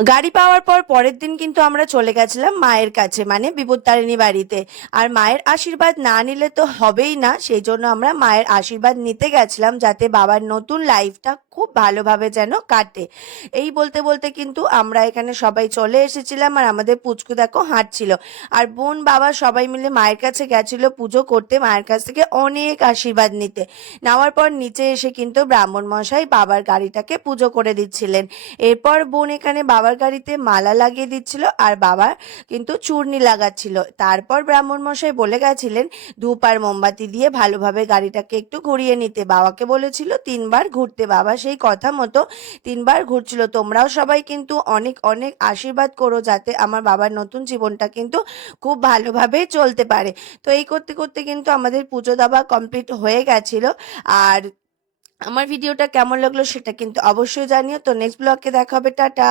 গাড়ি পাওয়ার পর পরের দিন কিন্তু আমরা চলে গেছিলাম মায়ের কাছে, মানে বিপত্তারিণী বাড়িতে। আর মায়ের আশীর্বাদ না নিলে তো হবেই না, সেই জন্য আমরা মায়ের আশীর্বাদ নিতে গেছিলাম যাতে বাবার নতুন লাইফটা খুব ভালোভাবে যেন কাটে। এই বলতে বলতে কিন্তু আমরা এখানে সবাই চলে এসেছিলাম, আর আমাদের পুচকু দেখো হাঁটছিল। আর বোন বাবা সবাই মিলে মায়ের কাছে গেছিল পুজো করতে, মায়ের কাছ থেকে অনেক আশীর্বাদ নিতে। নেওয়ার পর নিচে এসে কিন্তু ব্রাহ্মণ মশাই বাবার গাড়িটাকে পুজো করে দিচ্ছিলেন। এরপর বোন এখানে বাবার গাড়িতে মালা লাগিয়ে দিচ্ছিল, আর বাবা কিন্তু চূর্ণি লাগাচ্ছিল। তারপর ব্রাহ্মণ মশাই বলে গেছিলেন ধূপ আর মোমবাতি দিয়ে ভালোভাবে গাড়িটাকে একটু ঘুরিয়ে নিতে। বাবাকে বলেছিল 3বার ঘুরতে, বাবা সেই কথা মতো 3বার ঘুরছিল। তোমরাও সবাই কিন্তু অনেক অনেক আশীর্বাদ করো যাতে আমার বাবার নতুন জীবনটা কিন্তু খুব ভালোভাবে চলতে পারে। তো এই করতে করতে কিন্তু আমাদের পুজো দেওয়া কমপ্লিট হয়ে গেছিল। আর আমার ভিডিওটা কেমন লাগলো সেটা কিন্তু অবশ্যই জানিও। তো নেক্সট ব্লগে দেখা হবে, টাটা।